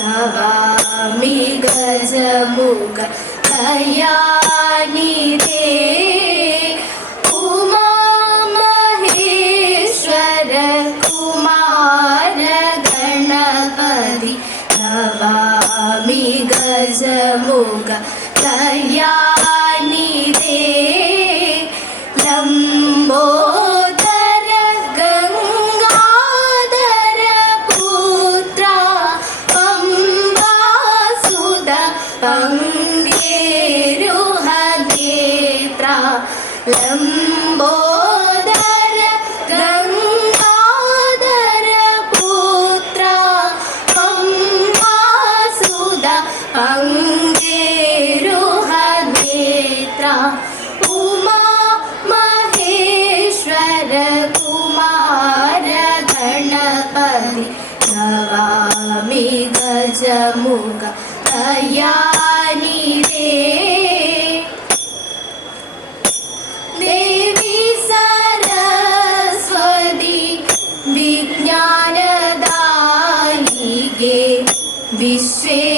नमामि गजमुख दयानिधे उमा महेश्वर कुमार गणपति नमामि गजमुख दयानिधे लम्बो लंबोदर गंगाधर पुत्र अम्बासुद अंगेरुह नेत्र उमा महेश्वर कुमार गणपति नमामि गजमुख दयानिधे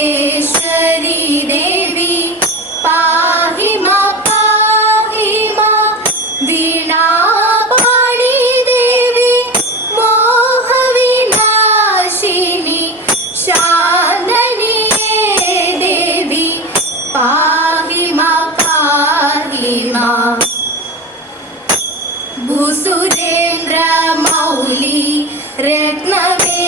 विश्वेश्वरी देवी पाहि मां वीणापाणि देवी मोहविनाशिनी शान्तिनी देवी पाहि मां भूसुरेन्द्र मौली रत्नवे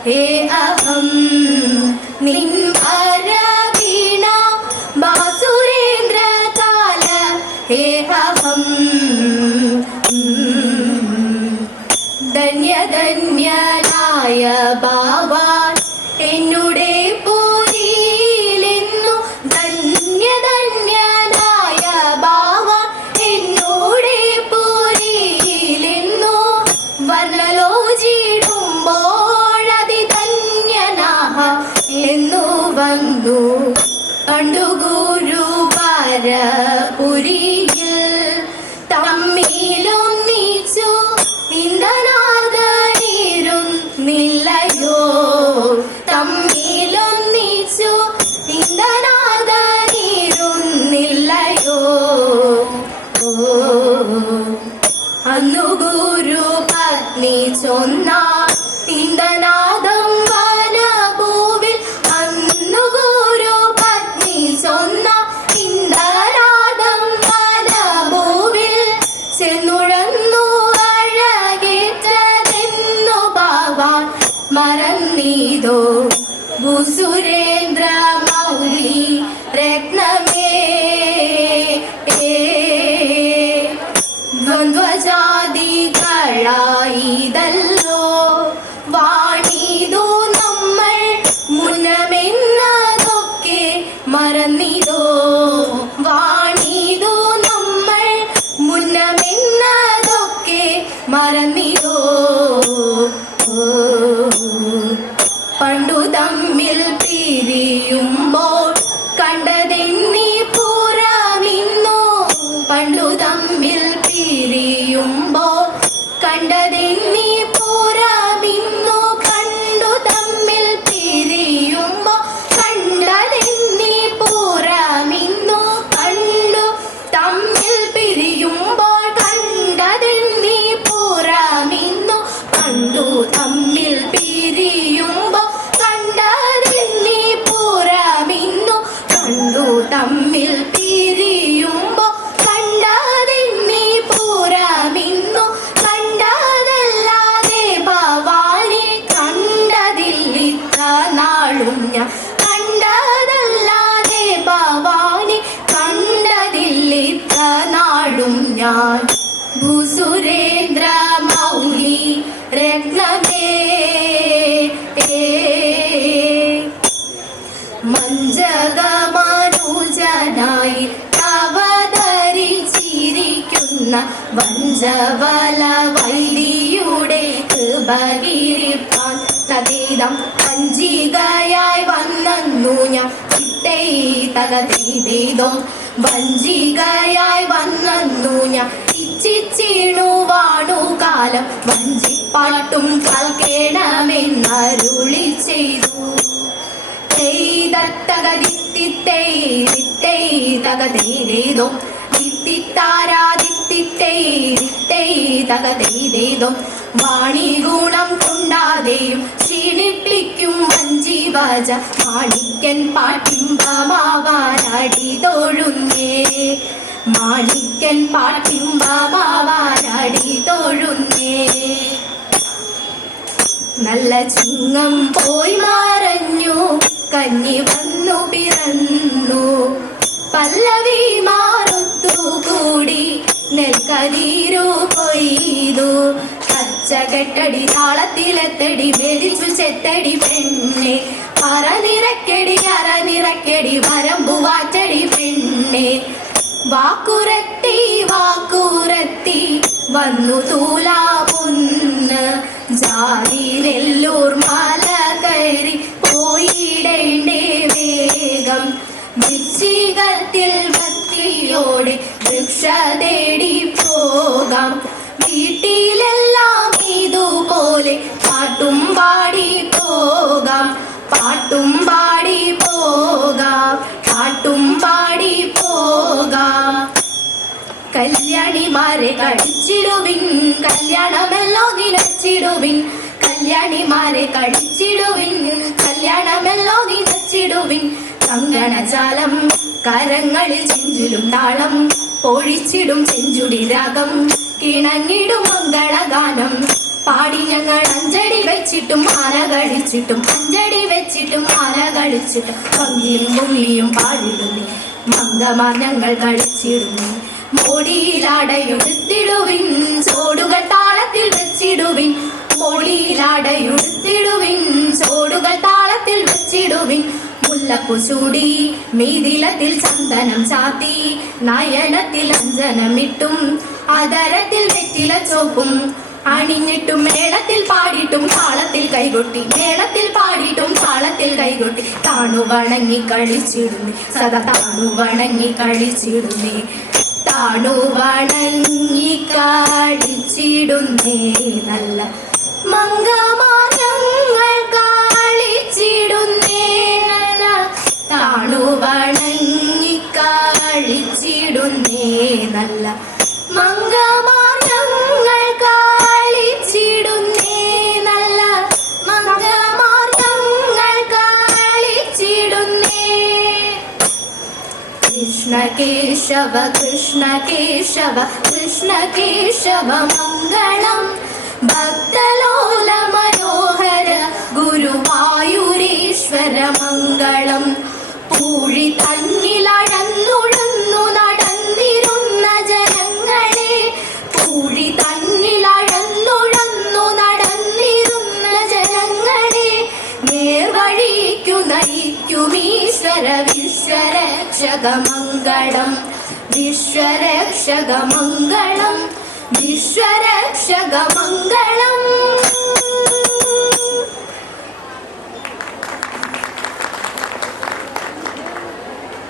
हे अहं निम्बर वीणा बासुरेन्द्र काल हे अहं धन्य धन्यनाय बाबान എന്നുടെ പൂരിയിലെന്നു ധന്യ ധന്യനായ ബാവാൻ എന്നുടെ പൂരിയിലെന്നു വർണ്ണലോചിടുമ്പോൾ എന്നു വന്നു കണ്ടു ഗുരുപരപുരിയിൽ തമ്മിലൊന്നിച്ചു ഇന്ദ്രനാഥനിരുന്നില്ലയോ തമ്മിലൊന്നിച്ചു ഇന്ദ്രനാഥനിരുന്നില്ലയോ അന്നു ഗുരു പത്നി ചൊന്ന ഇന്ദ്രനാഥം മറന്നീതോ ഭൂസുരേന്ദ്ര മൗലി രത്നമേ ദ്വന്ദ്വജാതികളായിതല്ലോ വാണിതു നമ്മൾ മുന്നമെന്നതൊക്കെ മറന്നിതോ വാണിതു നമ്മൾ മുന്നമെന്നതൊക്കെ മറന്നിതോ പണ്ടു തമ്മിൽ പിരിയുമ്പോൾ കണ്ടതെന്നി പുറമിന്നോ പണ്ടു തമ്മിൽ പിരിയുമ്പോൾ കണ്ടതെന്നി പുറമിന്നോ കണ്ടു തമ്മിൽ പിരിയുമ്പോൾ കണ്ടതെന്നി പുറമിന്നോ കണ്ടു തമ്മിൽ പിരിയുമ്പോൾ കണ്ടതെന്നി പുറമിന്നോ കണ്ടു തമ്മിൽ തമ്മിൽ പിരിയുമ്പോ കണ്ടതെന്നി പുറമിന്നു കണ്ടതല്ലാതെ ഭവാനെ കണ്ടതില്ലിത്ര നാളും ഞാൻ കണ്ടതല്ലാതെ ഭവാനെ കണ്ടതില്ലിത്ര നാളും ഞാൻ ഭൂസുരേന്ദ്ര മൗലി രത്നമേ മഞ്ജഗമനുജനായി അവതരിച്ചിര നിന്ന വഞ്ചവല വൈദിയുടെ കൃപകിരിപ്പാൻ തതീതം വഞ്ചികയായി വന്നു ഞാൻ ചിത്തൈ തകതീതോ വഞ്ചികയായി വന്നു ഞാൻ ഇച്ചിച്ചീണു വാണു കാലം വഞ്ചിപ്പാട്ടും കേൾക്കേണമെന്നരുളി ചെയ്തു. വാണി ഗുണം കൊണ്ടാതെയും ക്ഷീണിപ്പിക്കും വഞ്ചി വജ മാണിക്കൻ പാട്ടിമ്പമാവാനടി തൊഴുന്നേ മാണിക്കൻ പാട്ടിമ്പമാവാനടി തൊഴുന്നേ. നല്ല ചിങ്ങം പോയി മറഞ്ഞു കന്നി വന്നു പിറന്നു പല്ലവി മാറുത്തുകൂടി നെൽക്കതിരു കൊയ്തു കച്ചകെട്ടടി താളത്തിലെത്തടി മെതിച്ചു ചെത്തടി പെണ്ണെ അറനിറക്കടി വരമ്പുവാറ്റടി പെണ്ണെ. വാക്കുരത്തി വന്നു തൂലാ പൊന്ന് ജാതി വെല്ലൂർ മല കയറി പോയിടേണ്ടേ വേഗം വൃശ്ചികത്തിൽ ഭക്തിയോടെ വൃക്ഷ തേടി പോകാം. വീട്ടിലെല്ലാം ഇതുപോലെ പാട്ടും പാടി പോകാം പാട്ടും പാടി പോകാം പാട്ടും പാടി പോകാം. കല്യാണിമാരെ കഴിച്ചിടുവിൻ കല്യാണമെല്ലോ നിനച്ചിടുവിൻ കല്യാണിമാരെ കഴിച്ചിടുവിൻ കല്യാണമെല്ലോ നിനച്ചിടുവിൻ. കങ്കണജാലം കരങ്ങളിൽ ചെഞ്ചിലും താളം പൊഴിച്ചിടും ചെഞ്ചുടി രാഗം കിണങ്ങിടും മംഗളഗാനം പാടി ഞങ്ങൾ അഞ്ചടി വെച്ചിട്ടും മാല കഴിച്ചിട്ടും അഞ്ചടി വെച്ചിട്ടും മാല കഴിച്ചിട്ടും ഭംഗിയും ഭൂമിയും പാടിടുന്നേ മംഗമാർ ഞങ്ങൾ കളിച്ചിടുന്നേ. മോടിയിലാടയുടുത്തിടുവിൻ ചോടുകൾ താളത്തിൽ വെച്ചിടുവിൻ മോടിയിലാടയുടുത്തിടുവിൻ ചോടുകൾ താളത്തിൽ വെച്ചിടുവിൻ. മുല്ലപ്പൂ ചൂടി മീതിലത്തിൽ ചന്ദനം ചാത്തി നയനത്തിൽ അഞ്ജനമിട്ടും അതരത്തിൽ വെറ്റില ചോപ്പും അണിഞ്ഞിട്ടും മേളത്തിൽ പാടിയിട്ടും താളത്തിൽ കൈകൊട്ടി മേളത്തിൽ പാടിയിട്ടും താളത്തിൽ കൈകൊട്ടി താണു വണങ്ങി കളിച്ചിടുന്നേ സദാ താണു വണങ്ങി കളിച്ചിടുന്നേ താണു വണങ്ങി കളിച്ചിടുന്നേ നല്ല മംഗമാർഗങ്ങൾ കളിച്ചിടുന്നേ നല്ല താണു വണങ്ങി കളിച്ചിടുന്നേ നല്ല മംഗമാർഗങ്ങൾ കളിച്ചിടുന്നേ നല്ല മംഗമാർഗങ്ങൾ കളിച്ചിടുന്നേ. കൃഷ്ണ കേശവ കൃഷ്ണ കേശവ കൃഷ്ണ കേശവ മംഗളം ഭക്തലോല മനോഹര ഗുരുവായൂരേശ്വര മംഗളം. പൂഴി തന്നിലഴന്നുഴന്നു നടന്നിരുന്ന ജനങ്ങളെ പൂഴി തന്നിലഴന്നുഴന്നു നടന്നിരുന്ന ജനങ്ങളെ നേർവഴിക്കു നയിക്കുമീശ്വര വിശ്വരക്ഷക മംഗളം വിശ്വരക്ഷക മംഗളം വിശ്വരക്ഷക മംഗളം.